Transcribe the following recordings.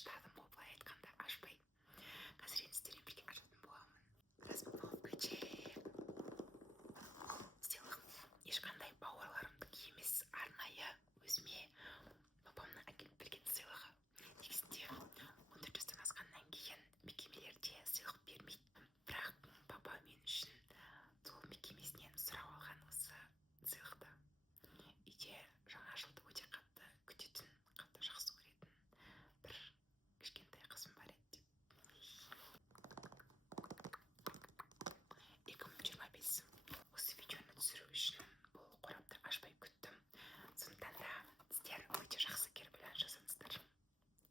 шыдадым ғой, былай айтқанда ашпай. Қазір енді сіздермен бірге ашатын боламын. Распаковка чек. Сыйлық ешқандай бауырларымдікі емес, арнайы өзіме папамның әкеліп берген сыйлығы. Негізінде 14 жастан асқаннан кейін мекемелерде сыйлық бермейді, бірақ папа мен үшін сол мекемесінен сұрап алған осы сыйлықты. Үйде жаңа жылды өте қатты күтетін, қатты жақсы көретін бір кішкентай қызым бар еді. 2025 осы видеоны түсіру үшін бұл қорапты ашпай күттім. Сондықтан да сіздер өте жақсы кері байланыс жасаңыздар.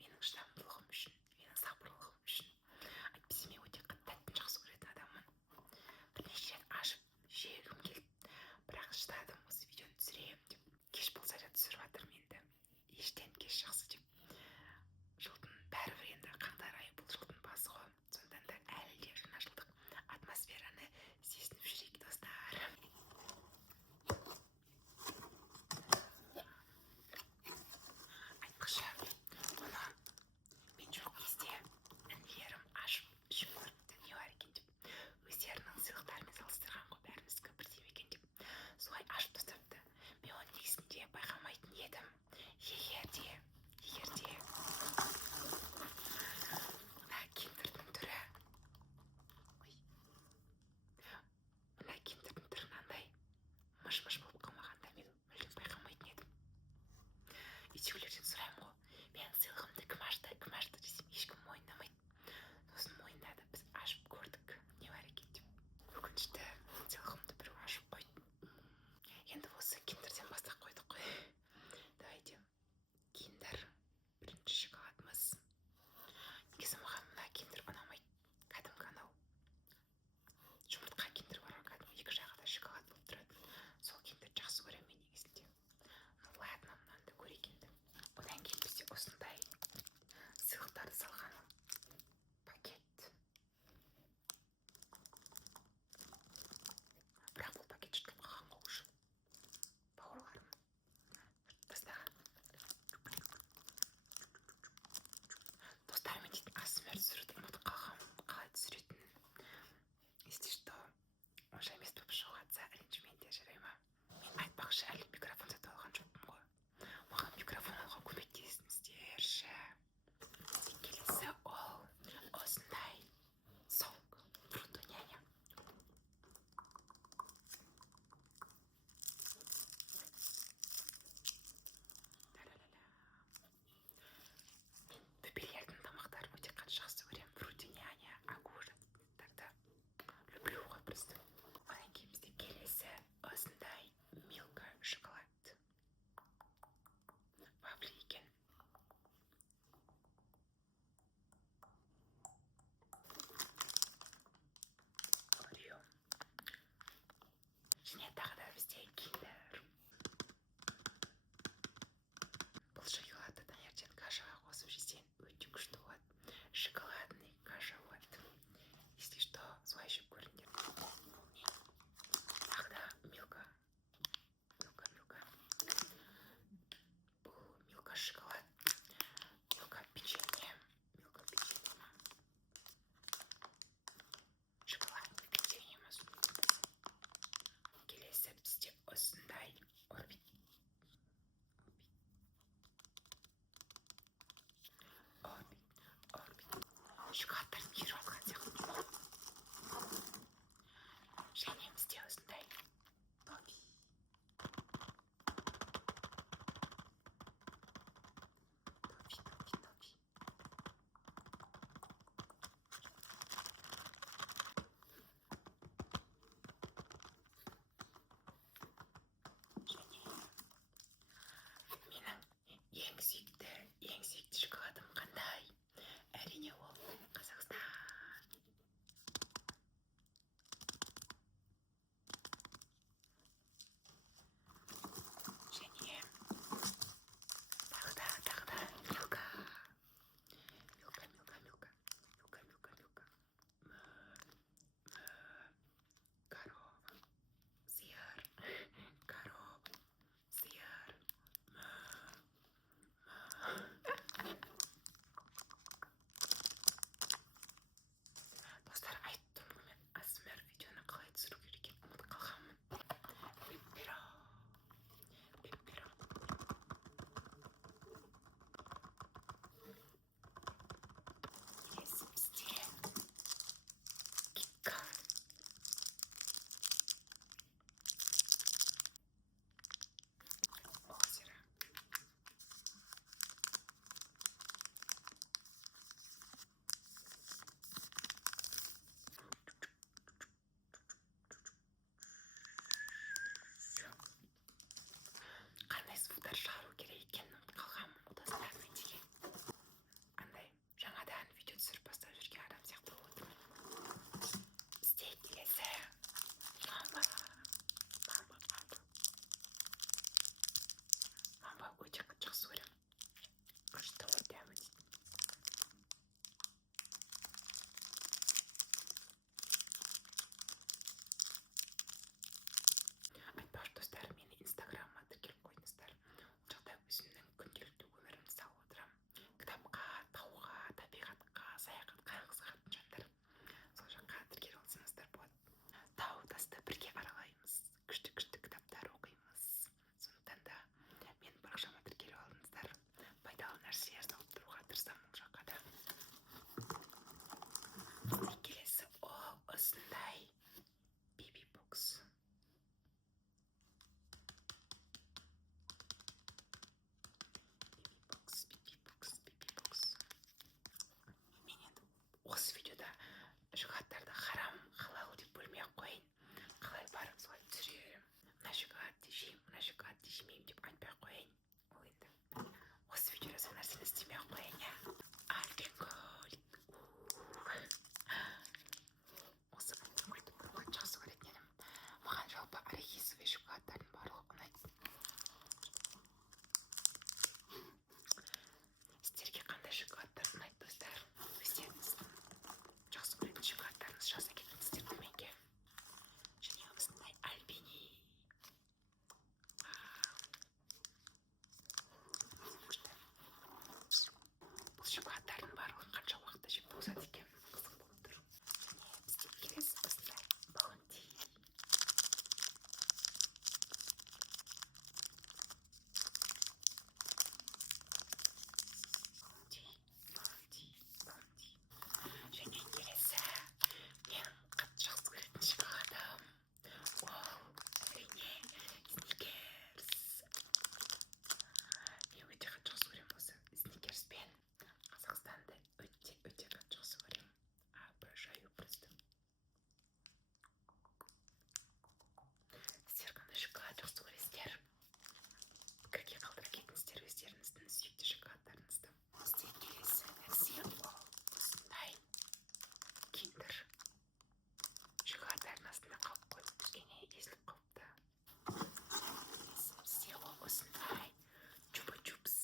Менің шыдамдылығым үшін, менің сабырлығым үшін. Әйтпесе мен өте қатты тәттіні жақсы көретін адаммын. Бірнеше рет ашып жегім келді, бірақ шыдадым, осы видеоны түсірейін деп. Кеш болса да түсіріп жатырмын енді. Ештен кеш жақсы деп. Жылдың бәрібір енді қаңтар айы, бұл жылдың басы ғой. Сондықтан да әлі де жаңа жылдық атмосфераны сезініп жүрейік, достар. Айтпақшы, мұны мен жоқ кезде інілерім ашып жеп көріпті, не бар екен деп. Өздерінің сыйлықтарымен салыстырған ғой, бәріміздікі бірдей екен деп. Солай ашып тастапты. Мен оны негізінде байқамайтын едім. Егерде мына киндердің түрі мынандай мыш-мыш болып қалмағанда мен мүлдем байқамайтын едім. Үйдегілерден сұраймын ғой, менің сыйлығымды кім ашты десем, ешкім мойындамайды. Сосын мойындады, біз ашып көрдік, не бар екен деп. Өкінішті, сыйлығымды біреу ашып қойды. Енді осы киндерден бастап қойдық қой. Давайте. Киндер бірінші шоколадымыз. Негізі маған мына киндер ұнамайды. Кәдімгі анау жұмыртқа киндер бар ғой, кәдімгі екі жағы да шоколад болып тұрады. Сол киндерді жақсы көремін мен негізінде. Ладно, мынаны да көрейік енді. Одан кейін бізде осындай сыйлықтарды салған пакет. Бірақ бұл пакет жыртылып қалған ғой уже. Бауырларым тастаған. Достармен дейтін ASMR түсіруді ұмытып қалғанмын. Қалай түсіретінін. Если что, онша емес болып шығыватса, ренжімеңдер, жарай ма? Мен айтпақшы, әлі микрофон сатып алған жоқпын ғой. Маған микрофон алуға көмектесіңіздерші. Келесі ол осындай сок фрутоняня. Мен бөбелердің тамақтарын өте қатты жақсы көремін. Фрутоняня, агура дейтіндерді люблю ғой просто. Одан кейін бізде келесі осындай Milka шоколад. Вафли екен. Орео. Және тағы да бізде киндер. Бұл шоколадты таңертең кашаға қосып жесең өте күшті болады. Шоколадный каша болады. Если что, солай жеп көріңдер. Тағы да Milka. Бұл Milka шоколад. Milka печенье. Шоколадный печенье. Келесі бізде осындай орбит. Шоколадтарын жер алған сияқты. Және бізде осындай тофи. Менің ең сүйікті шоколадым қандай? Әрине ол Қазақстан. жемеймін деп айтпай ақ қояйын. Ол енді осы видеода сол нәрсені істемей ақ қояйын, иә. Альпенгольд. Осы альпенгольдті бұрынғы жақсы көретін едім. Маған жалпы арахисовый шоколадтардың барлығы ұнайды. Сіздерге қандай шоколадтар ұнайды, достар? Өздеріңіз жақсы көретін шоколадтарыңызды жаза кетіңіздер төменге. Және осындай альпени. Бұл шоколадтардың барлығын қанша уақытта жеп тозады екен, қызық болып тұр. Және бізде келесі осындай баунти. Және келесі мен қатты жақсы көретін шоколадым. Ол әрине сникерс. Мен өте қатты жақсы көремін осы сникерспен. Қазақстанды өте қатты жақсы көремін. Обожаю просто. Сіздер қандай шоколад жақсы көресіздер? Пікірге қалдыра кетіңіздер өздеріңіздің сүйікті шоколадтарыңызды. Бізде келесі нәрсе ол осындай киндер. Шоколадтардың астына қалып қойып кішкене езіліп қалыпты. Бізде ол осындай чупа-чупс.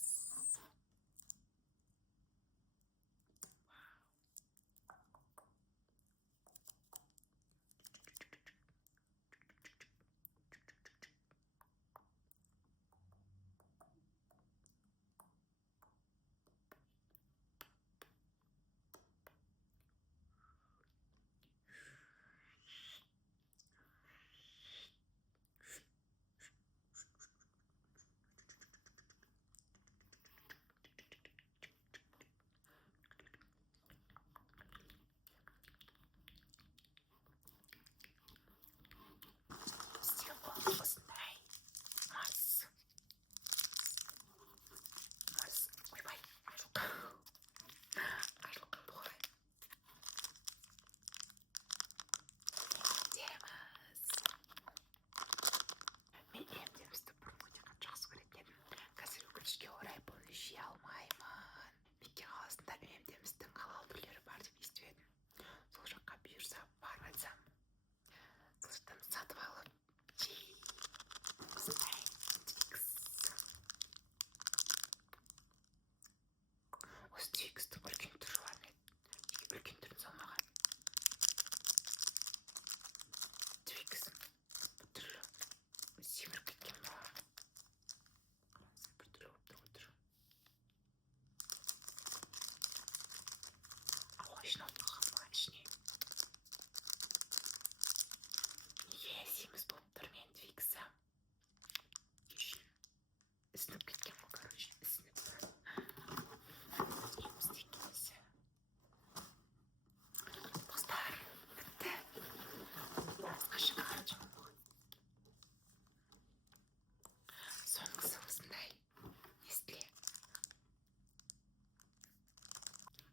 Бізде ол осындай Марс. Ойбай, ашылып қалды ғой. Мен M&M'сті бұрын өте қатты жақсы көретін едім. Қазір өкінішке орай бұны жей алмаймын. Мекке қаласында M&M'стің халал түрлері бар деп естіп едім. Сол жаққа бұйырса барып айтсам, сол жақтан сатып алып жей. Осындай Twix. Осы Twixті үлкен түрі бар ма еді? Үлкен түрін салмаған. Twix бұл түрі семіріп кеткен ба? Бір түрі болып тұр. Ауа жинап қалған ба ішіне? Неге семіз болып тұр мен Twix-і? Ісініп кеткен ғой, короче, ісініп. Емізде келесі. Достар, бітті. Басқа шоколад жоқ. Соңғысы осындай Nestle.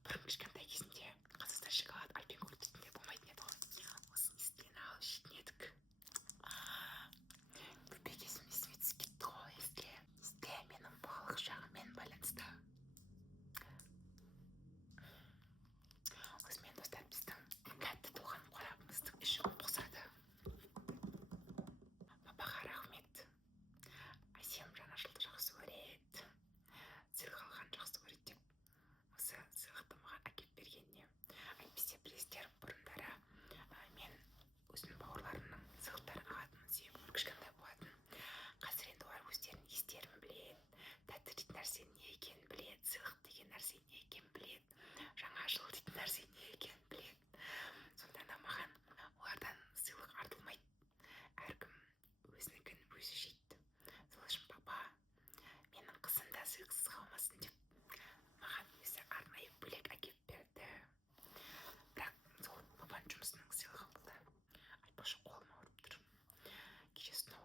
Бұрын кішкентай кезінде Қазақстан шоколад альпенгольдтінде болмайтын еді ғой. Осы Nestle'ні алып жейтін едік. Көпе кезім есіме түсіп кетті ғой Nestle. Nestle менің балық жағымен байланысты. Осымен достар, біздің тәтті толған қорабымыздың іші қосады. Папаға рахмет. Әсем жаңашылды жақсы көреді. Сыйлық алған жақсы көреді деп осы сыйлықты маған әкеп бергеніне. Әйтпесе білесіздер, бұрындары мен өзімнің бауырларымның сыйлықтарын алатынын себебі кішкентай болатын. Қазір енді олар өздерінің естерін біледі, тәтті дейтін нәрсе не екенін біледі, сыйлық деген нәрсе не екенін біледі, жаңа жыл дейтін нәрсе не екенін біледі. Сонда да маған олардан сыйлық артылмайды. Әркім өзінікін өзі жейді. Сол үшін папа менің қызым да сыйлықсыз қалмасын деп маған өзі арнайы бөлек әкеп берді. Бірақ сол папаның жұмысының сыйлығы болды. Айтпақшы, қолым ауырып тұр. Кеше сынау